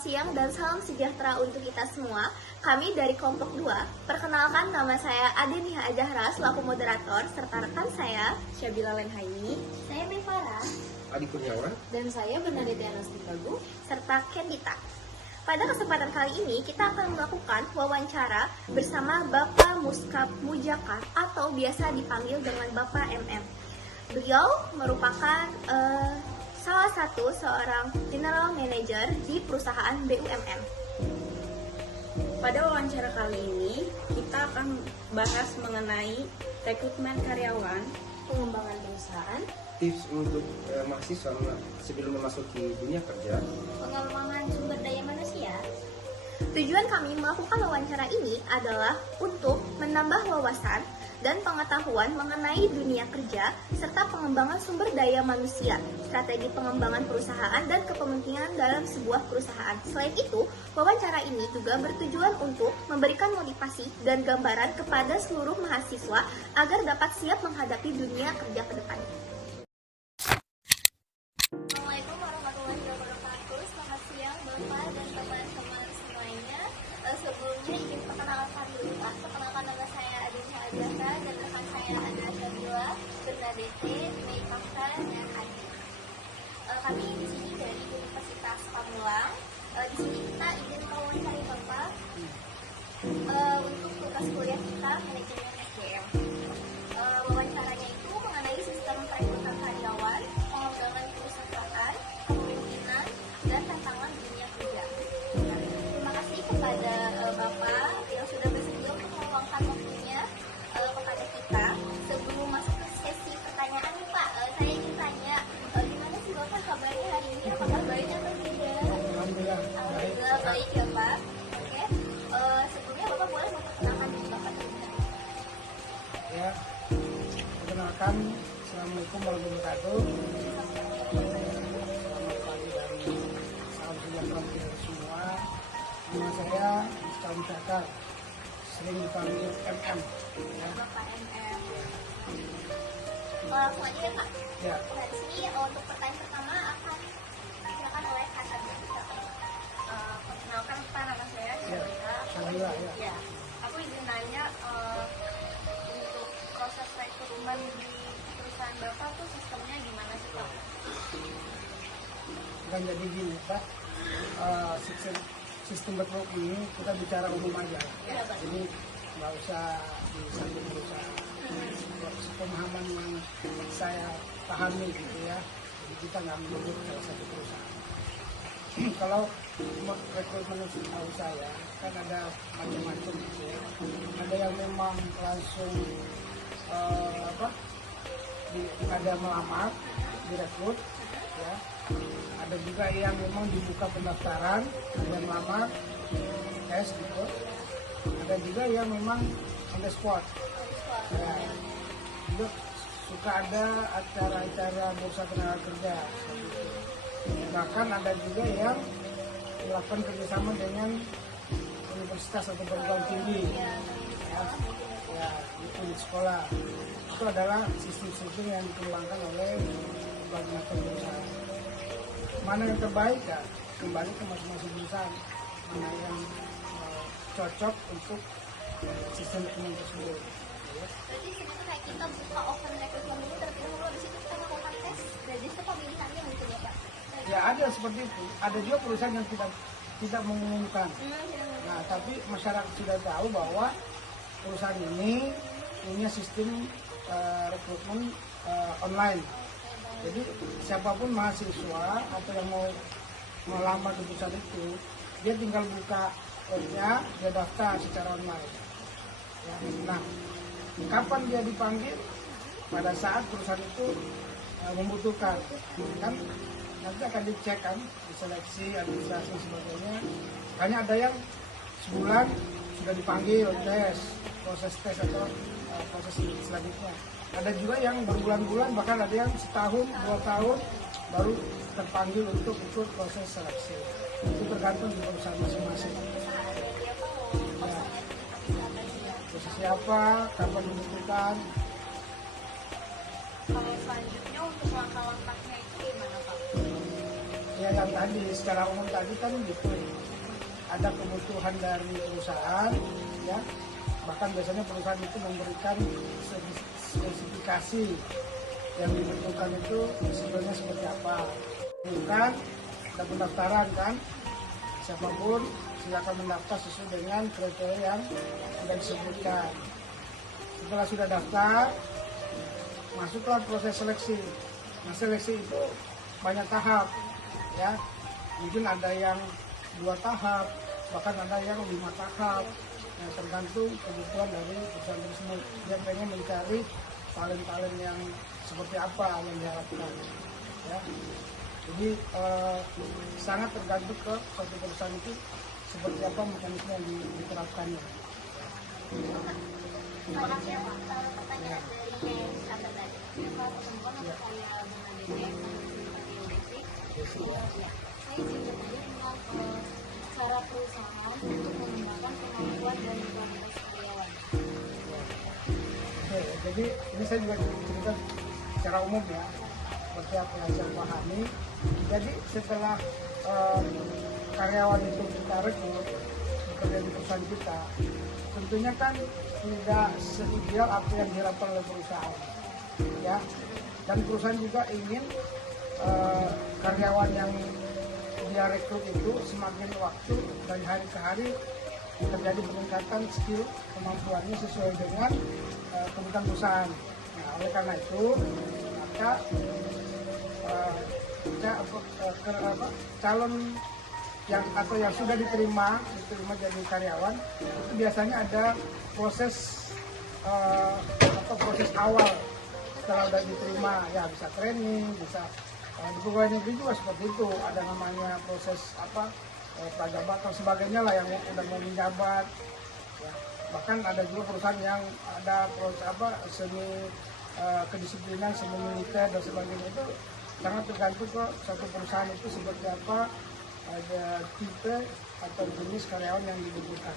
siang dan salam sejahtera untuk kita semua. Kami dari kelompok 2. Perkenalkan, nama saya Ade Niha Ajahra selaku moderator, serta rekan saya Syabila Lenhaini, saya Mevara, Adi Kurniawan, dan saya Bernadette Anastipagu, serta Kendita. Pada kesempatan kali ini kita akan melakukan wawancara bersama Bapak Muskap Mujakar atau biasa dipanggil dengan Bapak MM. Beliau merupakan salah satu seorang general manager di perusahaan BUMN. Pada wawancara kali ini, kita akan bahas mengenai rekrutmen karyawan, pengembangan perusahaan, tips untuk mahasiswa sebelum memasuki dunia kerja, pengembangan sumber daya manusia. Tujuan kami melakukan wawancara ini adalah untuk menambah wawasan dan pengetahuan mengenai dunia kerja serta pengembangan sumber daya manusia, strategi pengembangan perusahaan dan kepemimpinan dalam sebuah perusahaan. Selain itu, wawancara ini juga bertujuan untuk memberikan motivasi dan gambaran kepada seluruh mahasiswa agar dapat siap menghadapi dunia kerja ke depan. Assalamualaikum warahmatullahi wabarakatuh. Selamat siang Bapak dan teman-teman semuanya. Sebelumnya ingin perkenalkan dulu Pak. Perkenalkan, nama saya Ade Niha Ajahra dan rekan saya ada Syabila, Bernadette, Mevara, dan Adi. Kami di sini dari Universitas Pamulang. Di sini kita ingin mewawancari Bapak untuk tugas kuliah kita manajemen SDM. Wawancaranya itu mengenai sistem perekrutan karyawan, pengembangan perusahaan, kepemimpinan, dan tantangan dunia kerja. Terima kasih kepada Bapak yang sudah bersedia untuk meluangkan waktunya kepada kita. Sebelum masuk ke sesi pertanyaan nih Pak, saya ingin tanya, gimana sih Bapak kabarnya hari ini? Apakah baik atau tidak? Alhamdulillah baik ya Pak. Oke. Sebelumnya Bapak boleh memperkenalkan diri Bapak terlebih. Ya, perkenalkan, assalamualaikum warahmatullahi wabarakatuh. Selamat pagi dan salam sejahtera untuk kita semua. Nama saya Muskap Mujakar, sering dipanggil MM. Ya. Bapak MM. Langsung aja ya Pak. Ya. Nah, di sini untuk pertanyaan pertama akan silakan oleh Kak Sabila. perkenalkan Pak, nama saya Ya. Syabila. Syabila, ya. Ya, aku izin nanya untuk proses rekrutmen di perusahaan Bapak tuh sistemnya gimana sih Pak? Bukan jadi gini, Pak. Sistem rekrutmen ini kita bicara umum aja. Ya, Pak. Jadi nggak usah di satu perusahaan. Pemahaman yang saya pahami gitu ya. Jadi kita nggak menyebut salah satu perusahaan. Kalau rekrutmen tahu saya kan ada macam-macam gitu ya. Ada yang memang langsung ada melamar, direkrut ya. Ada juga yang memang dibuka pendaftaran, ada melamar, tes gitu. Ada juga yang memang on the spot. Ya. Juga suka ada acara-acara bursa tenaga kerja. Bahkan ada juga yang melakukan kerjasama dengan universitas atau perguruan tinggi, ya itu di sekolah. Itu adalah sistem-sistem yang dikembangkan oleh berbagai macam perusahaan. Mana yang terbaik ya kembali ke masing-masing perusahaan, mana yang cocok untuk sistem rekrutmen tersebut. Berarti di situ kayak kita buka open recruitment dulu, terlebih dahulu habis itu kita melakukan tes dan di situ pemilihannya mungkin ya Pak. Ya ada seperti itu. Ada juga perusahaan yang tidak mengumumkan. Nah, tapi masyarakat sudah tahu bahwa perusahaan ini punya sistem rekrutmen online. Jadi siapapun mahasiswa atau yang mau melamar di perusahaan itu, dia tinggal buka webnya, dia daftar secara online. Ya, nah, kapan dia dipanggil? Pada saat perusahaan itu membutuhkan, kan? Nanti akan dicek kan, diseleksi, administrasi dan sebagainya. Hanya ada yang sebulan sudah dipanggil tes, proses tes atau proses selanjutnya. Ada juga yang berbulan-bulan, bahkan ada yang setahun, 2 tahun baru terpanggil untuk ikut proses seleksi. Itu tergantung di perusahaan masing-masing. Ya. Posisi apa, kapan dibutuhkan. Kalau selanjutnya untuk langkah-langkahnya itu gimana Pak? Ya yang tadi secara umum tadi kan gitu, ada kebutuhan dari perusahaan, ya bahkan biasanya perusahaan itu memberikan spesifikasi yang dibutuhkan itu sebenarnya seperti apa. Bukan ada pendaftaran kan, siapapun silakan mendaftar sesuai dengan kriteria yang sudah disebutkan. Setelah sudah daftar, masuklah proses seleksi. Nah, seleksi itu banyak tahap, ya. Mungkin ada yang 2 tahap, bahkan ada yang 5 tahap. Nah, tergantung kebutuhan dari perusahaan tersebut. Dia pengen mencari talent-talent yang seperti apa yang diharapkan, ya. Jadi sangat tergantung ke suatu perusahaan itu seperti apa mekanisme yang diterapkannya. Kalau pertanyaan dari sahabat tadi, kalau teman-teman atau saya dengan BBM atau basic, saya izin bertanya tentang cara perusahaan untuk mengembangkan kemampuan dan kualitas karyawan. Oke, jadi ini saya juga cerita secara umum ya, seperti apa yang saya pahami. Jadi setelah karyawan itu kita rekrut bekerja di perusahaan kita, tentunya kan tidak seideal apa yang diharapkan oleh perusahaan, ya. Dan perusahaan juga ingin karyawan yang dia rekrut itu semakin waktu dari hari ke hari terjadi peningkatan skill kemampuannya sesuai dengan kebutuhan perusahaan. Nah, oleh karena itu maka calon yang atau yang sudah diterima jadi karyawan itu biasanya ada proses proses awal setelah sudah diterima, ya bisa training, bisa di pegawai negeri juga seperti itu, ada namanya proses prajabatan sebagainya lah yang udah mau menjabat, ya. Bahkan ada juga perusahaan yang ada proses semi kedisiplinan, semi militer dan sebagainya. Itu sangat tergantung ke satu perusahaan itu seperti apa, ada tipe atau jenis karyawan yang dibutuhkan.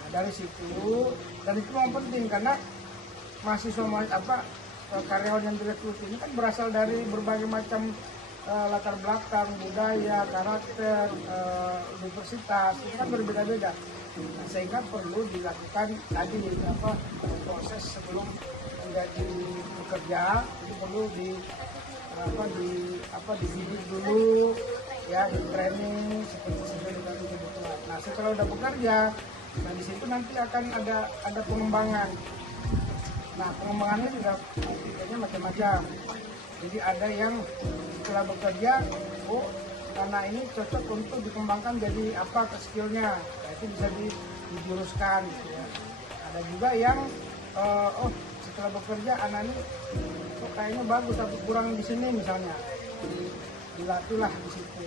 Nah, dari situ, dan itu memang penting karena mahasiswa karyawan yang direkrut ini kan berasal dari berbagai macam latar belakang, budaya, karakter, universitas, itu kan berbeda-beda. Nah, sehingga perlu dilakukan tadi proses sebelum menjadi bekerja itu perlu dididik dulu, ya, di training sesuai dengan kebutuhan. Nah, setelah udah bekerja, nah di situ nanti akan ada pengembangan. Nah, pengembangannya juga tipenya macam-macam. Jadi ada yang setelah bekerja, karena ini cocok untuk dikembangkan jadi apa ke skillnya, nah, itu bisa dijuruskan, gitu ya. Ada juga yang setelah bekerja anak ini kayaknya bagus tapi kurang di sini misalnya, dilatihlah di situ.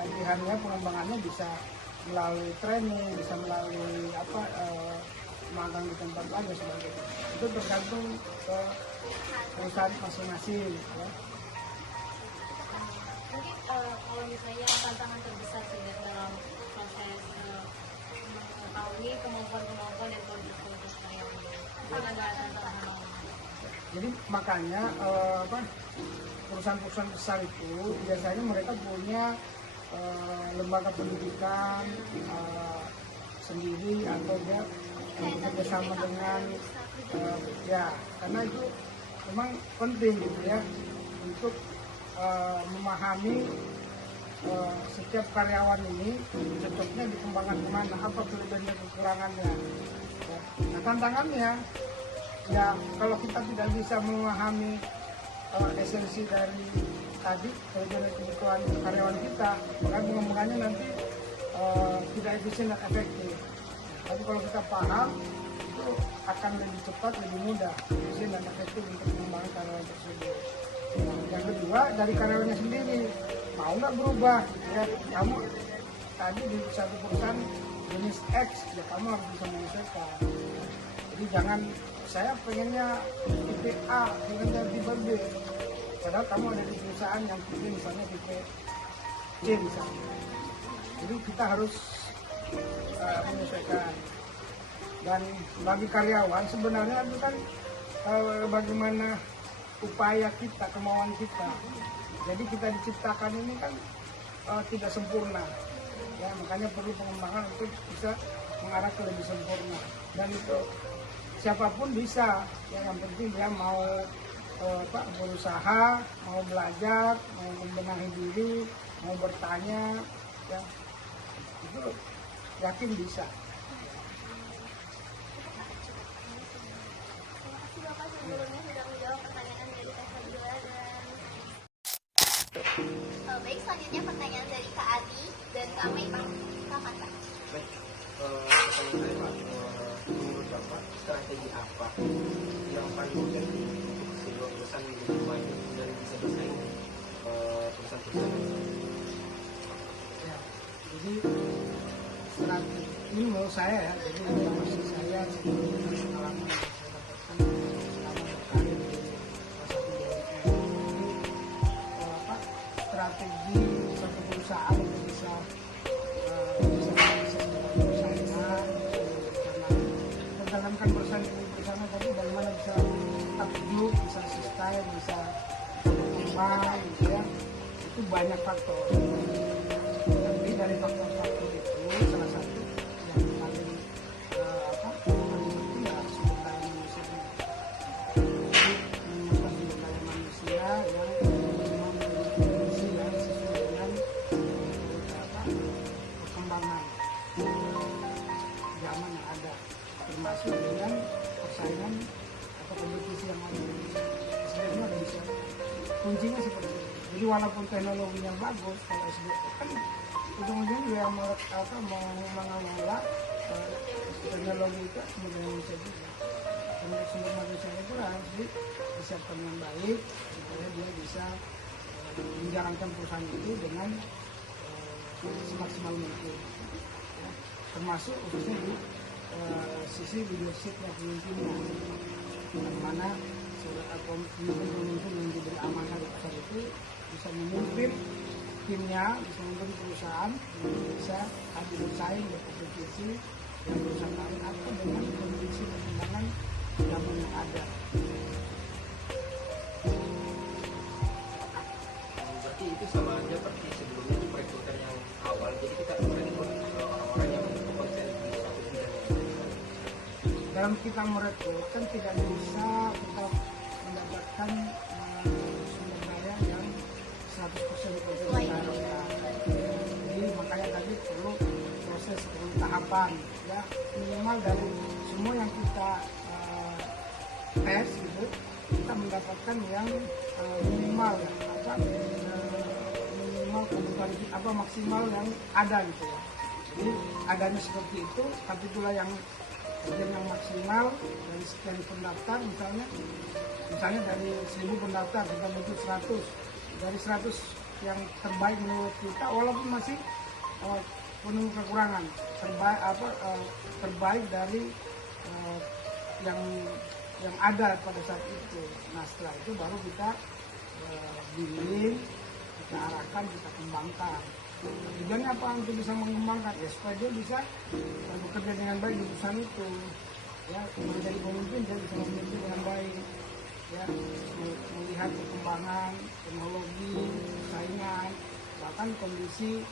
Latihannya, pengembangannya bisa melalui training, bisa melalui magang di tempat lain dan sebagainya. Itu tergantung ke perusahaan masing-masing, ya. Mungkin kalau misalnya tantangan terbesar juga dalam proses mengetahui kemampuan dan kualitas karyawan, ada tantangan lain? Jadi makanya perusahaan-perusahaan besar itu biasanya mereka punya lembaga pendidikan sendiri atau dia bekerjasama dengan karena itu memang penting gitu ya untuk memahami setiap karyawan ini cocoknya dikembangkan kemana, apa kelebihan dan kekurangannya. Ya. Nah, tantangannya ya kalau kita tidak bisa memahami esensi dari tadi kelebihan dan kebutuhan karyawan kita, maka pengembangannya nanti tidak efisien dan efektif. Tapi kalau kita paham, itu akan lebih cepat, lebih mudah, efisien dan efektif untuk mengembangkan karyawan tersebut. Yang kedua, dari karyawannya sendiri, mau nggak berubah, ya. Kamu tadi di satu perusahaan jenis X, ya kamu harus bisa menyesuaikan. Jadi jangan, saya pengennya tipe A, pengennya tipe B. Padahal kamu ada di perusahaan yang tipe misalnya tipe C misalnya. Jadi kita harus menyesuaikan. Dan bagi karyawan sebenarnya itu kan bagaimana upaya kita, kemauan kita. Jadi kita diciptakan ini kan tidak sempurna, ya makanya perlu pengembangan untuk bisa mengarah ke lebih sempurna. Dan itu siapapun bisa, ya yang penting dia mau berusaha, mau belajar, mau membenahi diri, mau bertanya, ya itu yakin bisa. Terima kasih Bapak sebelumnya sudah menjawab pertanyaan dari Kak Fadila dan baik, selanjutnya pertanyaan dari Kak Adi dan Kak Mai, Pak. Silakan, Kak. Baik, pertanyaan saya Pak, menurut Bapak strategi apa yang paling penting untuk sebuah perusahaan menjadi maju dan bisa bersaing perusahaan-perusahaan lain? Ya, jadi strategi ini menurut saya ya, jadi ini masih saya sebelum pengalaman yang saya dapatkan selama berkarir di salah satu BUMN. Jadi strategi satu perusahaan untuk bisa persaingan, karena menjalankan persaingan bersama tadi bagaimana bisa tetap hidup, bisa sustain, bisa berkembang, gitu ya. Itu banyak faktor. Tapi dari faktor-faktor itu salah satu yang paling paling penting ya sumber daya manusia. Jadi menemukan sumber daya manusia yang memang berfungsi yang sesuai dengan perkembangan zaman yang ada, termasuk dengan persaingan atau kompetisi yang ada. SDM ada bisa kuncinya seperti itu. Jadi walaupun teknologinya bagus, kalau SDM kan ujung-ujungnya juga yang mengelola teknologi itu sumber manusia juga. Sumber manusia itu harus disiapkan dengan baik supaya dia bisa menjalankan perusahaan itu dengan semaksimal mungkin. Ya, termasuk khususnya di sisi leadershipnya, pemimpinnya, yang mana pemimpin yang diberi amanah di perusahaan itu bisa memimpin timnya, bisa memimpin perusahaan, bisa adu bersaing, berkompetisi dengan perusahaan lain atau dengan kondisi perkembangan zaman yang ada. Berarti itu sama aja seperti sebelumnya itu perekruter yang awal, jadi kita merekrut orang-orang yang berpotensi di satu bidang yang berbeda. Dalam kita merekrut kan tidak bisa kita mendapatkan sumber daya yang 100% kita. Jadi makanya tadi perlu proses, perlu tahapan, ya minimal dari semua yang kita tes gitu, kita mendapatkan yang minimal ya, minimal kebutuhan maksimal yang ada gitu ya. Jadi adanya seperti itu, tapi itulah yang maksimal dari sekian pendaftar, misalnya dari 1000 pendaftar kita butuh 100, dari 100 yang terbaik menurut kita walaupun masih penuh kekurangan, terbaik dari yang ada pada saat itu. Nah setelah itu baru kita bimbing, kita arahkan, kita kembangkan. Tujuannya apa? Untuk bisa mengembangkan, ya supaya dia bisa bekerja dengan baik di perusahaan itu, ya menjadi pemimpin, dia bisa memimpin dengan baik, ya melihat perkembangan teknologi, persaingan, bahkan kondisi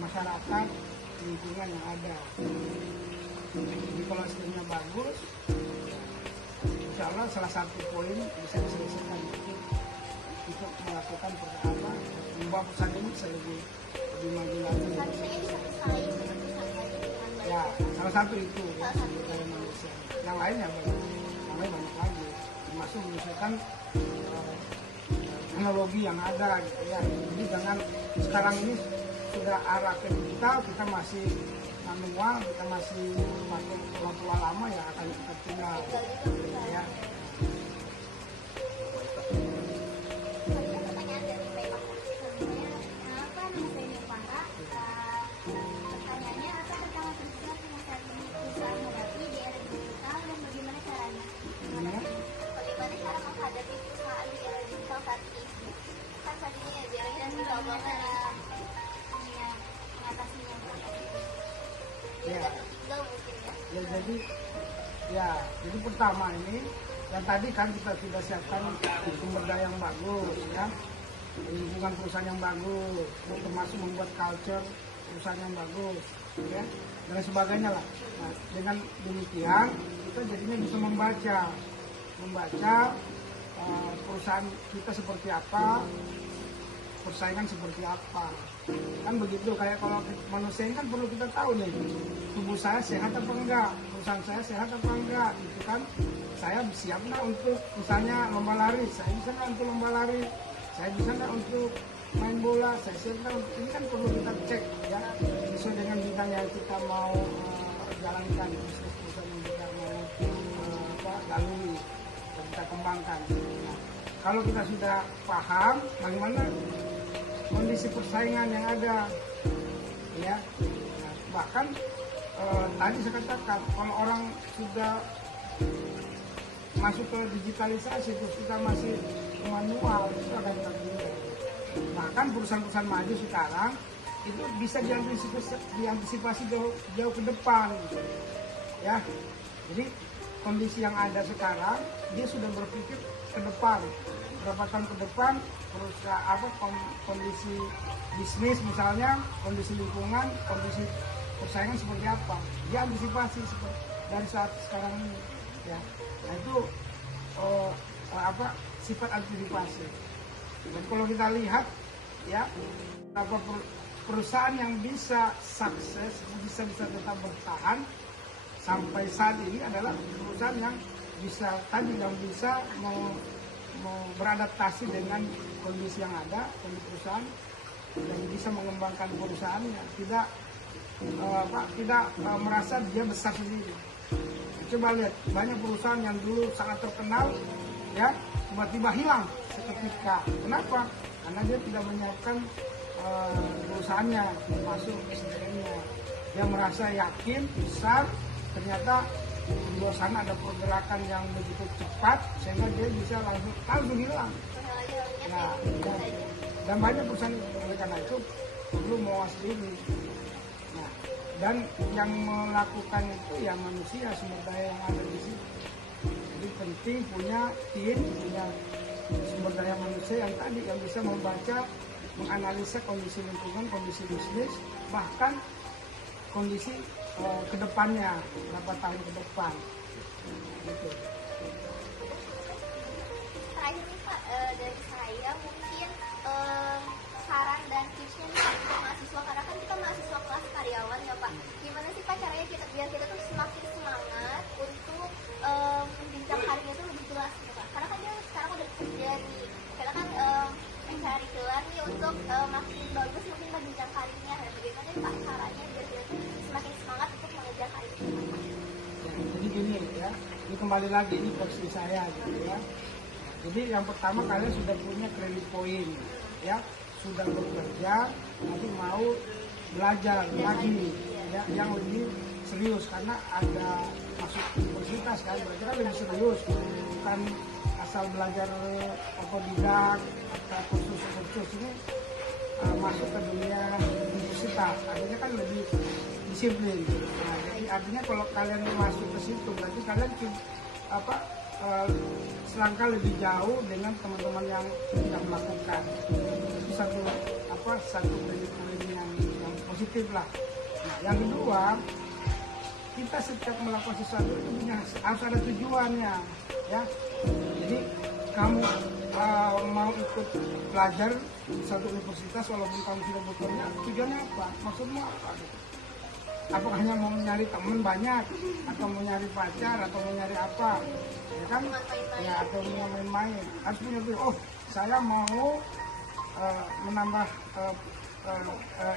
masyarakat, lingkungan yang ada. Jadi kalau SDM-nya bagus, insya Allah salah satu poin bisa diselesaikan itu melakukan membawa perusahaan ini bisa lebih maju lagi. Seharusnya bisa bersaing dengan perusahaan lain dengan baik. Ya, salah satu itu ya, sumber daya manusia. Yang lainnya banyak lagi, termasuk menyelesaikan teknologi yang ada gitu ya. Jadi dengan sekarang ini sudah arah ke digital, kita masih manual, kita masih pakai pola lama ya akan kita tinggal ya. Selanjutnya pertanyaan dari Bapak. Kenapa nama saya Nirvana? Pertanyaannya apa tantangan terbesar yang saat ini perusahaan hadapi di era digital dan bagaimana caranya? Bagaimana cara menghadapi perusahaan di era digital saat ini? Kan saat ini ya biasanya sudah mengatasinya. Ya. Tertinggal mungkin ya. Ya, jadi pertama ini yang tadi kan kita sudah siapkan sumber daya yang bagus ya. lingkungan perusahaan yang bagus, termasuk membuat culture perusahaan yang bagus, ya, dan sebagainya lah. Nah, dengan demikian kita jadinya bisa membaca perusahaan kita seperti apa, persaingan seperti apa, kan begitu. Kayak kalau manusia ini kan perlu kita tahu nih, tubuh saya sehat apa enggak, perusahaan saya sehat apa enggak, gitu kan. Saya siap nggak untuk misalnya lomba lari, saya bisa nggak untuk lomba lari, saya bisa nggak untuk main bola, saya siap nggak untuk ini, kan perlu kita cek ya, sesuai dengan bidang yang kita mau jalankan, bisnis perusahaan yang kita mau lalui, kita kembangkan. Nah, kalau kita sudah paham bagaimana kondisi persaingan yang ada, ya, nah, bahkan tadi saya katakan kalau orang sudah masuk ke digitalisasi terus kita masih manual, itu akan terjadi. Bahkan perusahaan-perusahaan maju sekarang itu bisa diantisipasi jauh ke depan, gitu. Ya, jadi kondisi yang ada sekarang dia sudah berpikir ke depan, berapa tahun ke depan perusahaan kondisi bisnis misalnya, kondisi lingkungan, kondisi persaingan seperti apa, dia antisipasi seperti dari saat sekarang ini, ya. Nah itu sifat antisipasi. Dan kalau kita lihat ya, perusahaan yang bisa sukses, bisa tetap bertahan sampai saat ini adalah perusahaan yang bisa mau beradaptasi dengan kondisi yang ada, kondisi perusahaan, dan bisa mengembangkan perusahaannya, tidak merasa dia besar sendiri. Coba lihat, banyak perusahaan yang dulu sangat terkenal, ya, tiba-tiba hilang seketika. Kenapa? Karena dia tidak menyiapkan perusahaannya, termasuk SDM-nya. Dia merasa yakin, besar, ternyata di luar sana ada pergerakan yang begitu cepat, sehingga dia bisa langsung hilang. Nah, dan banyak perusahaan oleh karena itu perlu mawas diri. Nah, dan yang melakukan itu ya manusia, sumber daya yang ada di situ. Jadi penting punya tim, punya sumber daya manusia yang tadi yang bisa membaca, menganalisa kondisi lingkungan, kondisi bisnis, bahkan kondisi kedepannya, berapa tahun ke depan. Gitu. Terakhir nih Pak, dari saya mungkin saran dan tipsnya nih Pak untuk mahasiswa, karena kan kita mahasiswa kelas karyawan ya Pak. Gimana sih Pak caranya biar kita tuh semakin semangat untuk menjenjang karirnya itu lebih jelas gitu Pak. Karena kan dia sekarang udah kerja nih, kita kan mencari gelar nih untuk makin bagus, makin menjenjang karirnya. Nah, bagaimana Pak caranya biar kita tuh semakin semangat untuk mengejar karir itu Pak? Ya, jadi gini ya, ini kembali lagi ini posisi saya gitu ya. Jadi yang pertama kalian sudah punya credit point, ya, sudah bekerja, nanti mau belajar lagi, ya, yang lebih serius karena ada masuk universitas kan, belajar kan lebih serius, bukan asal belajar otodidak atau kursus ini masuk ke dunia universitas, artinya kan lebih disiplin. Nah, jadi artinya kalau kalian masuk ke situ, berarti kalian selangkah lebih jauh dengan teman-teman yang tidak melakukan. Itu satu kredit yang positif lah. Nah, yang kedua, kita setiap melakukan sesuatu itu harus ada tujuannya, ya. Jadi kamu mau ikut belajar di satu universitas walaupun kamu sudah bekerja, tujuannya apa? Maksudmu apa? Apakah hanya mau nyari teman banyak, atau mau nyari pacar, atau mau nyari apa, ya kan? Ya, atau mau main-main. Harus punya tujuan. Oh, saya mau menambah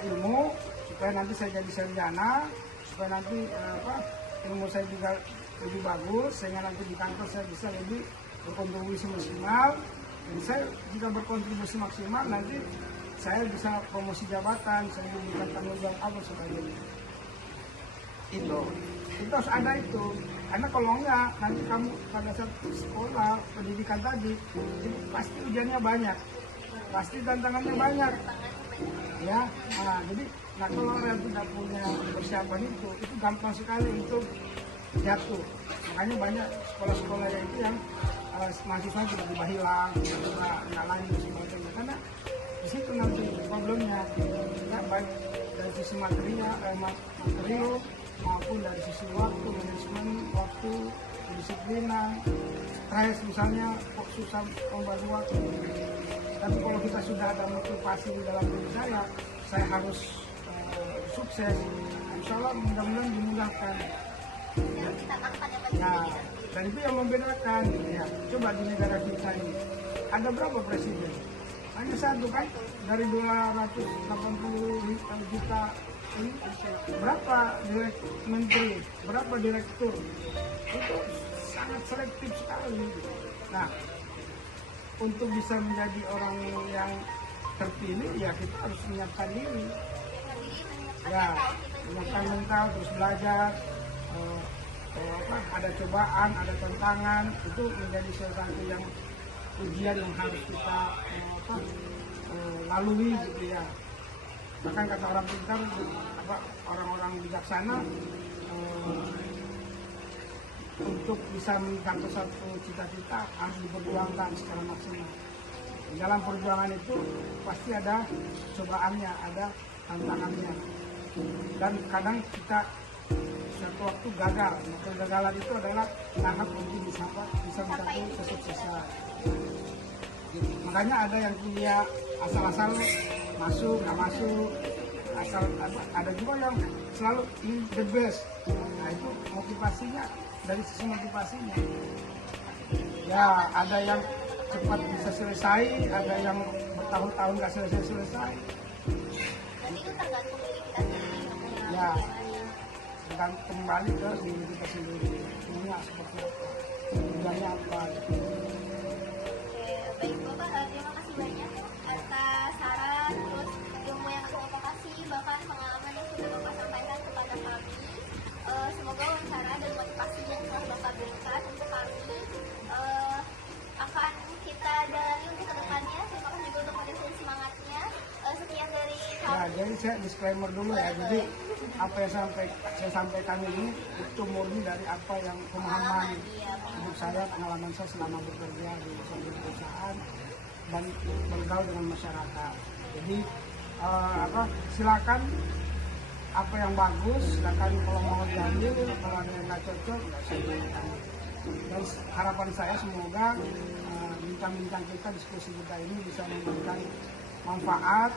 ilmu supaya nanti saya jadi sarjana, supaya nanti ilmu saya juga lebih bagus, sehingga nanti di kantor saya bisa lebih berkontribusi maksimal. Dan saya jika berkontribusi maksimal, nanti saya bisa promosi jabatan, saya diberikan tanggung jawab apa sebagainya. Itu harus ada itu, karena kalau enggak nanti kamu pada saat sekolah pendidikan tadi itu pasti ujiannya banyak, pasti tantangannya banyak, ya. Nah, jadi kalau orang tidak punya persiapan itu gampang sekali untuk jatuh. Makanya banyak sekolah-sekolah itu yang mahasiswa tiba-tiba hilang, nggak lanjut sebagainya, karena di situ nanti problemnya, ya, baik dari sisi material maupun dari sisi waktu, manajemen waktu, kedisiplinan, stres misalnya, kok susah membagi waktu. Tapi kalau kita sudah ada motivasi di dalam diri saya harus sukses, insya Allah mudah-mudahan dimudahkan. yang kita makan yang paling Nah, kita dan itu yang membedakan. Ya, coba di negara kita ini ada berapa presiden? Hanya satu kan, dari 280 juta ini berapa menteri, berapa direktur? Itu sangat selektif sekali. Nah, untuk bisa menjadi orang yang terpilih ya kita harus menyiapkan diri. Ya, menyiapkan mental, terus belajar. Ada cobaan, ada tantangan, itu menjadi sesuatu yang ujian yang harus kita lalui gitu ya. Bahkan kata orang pintar, orang-orang bijaksana, untuk bisa mencapai satu cita-cita harus diperjuangkan secara maksimal. Di dalam perjuangan itu pasti ada cobaannya, ada tantangannya, dan kadang kita suatu waktu gagal. Nah, kegagalan itu adalah tahap untuk bisa mencapai kesuksesan. Makanya ada yang kuliah asal-asal masuk, nggak masuk, asal ada juga yang selalu in the best. Nah itu motivasinya, dari sisi motivasinya. Ya ada yang cepat bisa selesai, ada yang bertahun-tahun nggak selesai. dan itu tergantung diri kita sendiri. Ya, dan kembali ke diri kita sendiri. Semuanya seperti apa, tujuannya apa. Oke, baik Bapak, terima kasih banyak atas saran, terus ilmu yang Bapak kasih, bahkan pengalaman yang sudah Bapak sampaikan kepada kami. Semoga wawancara dan motivasi yang telah Bapak berikan untuk kami akan kita jalani untuk kedepannya. Terima kasih juga untuk motivasi semangatnya. Sekian dari Ya, kami. jadi saya disclaimer dulu ya. Jadi apa yang saya sampaikan ini itu murni dari apa yang pemahaman hidup saya, pengalaman saya selama bekerja di suatu perusahaan dan bergaul dengan masyarakat. Jadi silakan apa yang bagus, silakan kalau mau diambil, kalau ada yang nggak cocok nggak usah diambil. Dan harapan saya semoga bincang-bincang kita, diskusi kita ini bisa memberikan manfaat,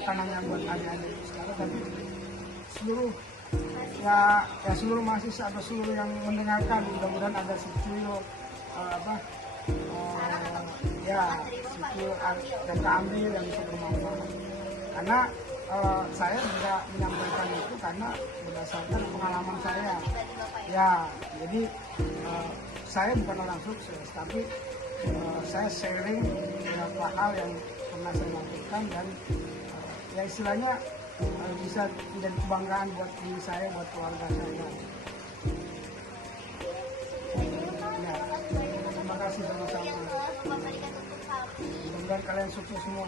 bukan hanya buat adik-adik sekarang, tapi seluruh seluruh mahasiswa atau seluruh yang mendengarkan. Mudah-mudahan ada skill skill yang keambil yang bisa bermanfaat. Karena saya juga menyampaikan itu karena berdasarkan pengalaman saya. Ya, jadi saya bukan orang sukses, tapi saya sharing beberapa hal yang pernah saya lakukan dan ya istilahnya bisa menjadi kebanggaan buat diri saya, buat keluarga saya. Ya, terima kasih sama-sama. Mudah-mudahan kalian sukses semua.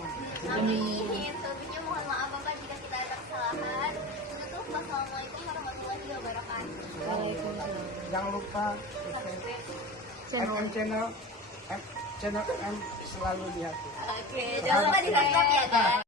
Amin. Sebelumnya mohon maaf Bapak jika kita ada kesalahan. Tutup. Wassalamualaikum warahmatullahi wabarakatuh. Jangan lupa channel M selalu lihat. Oke, jangan lupa di subscribe ya guys.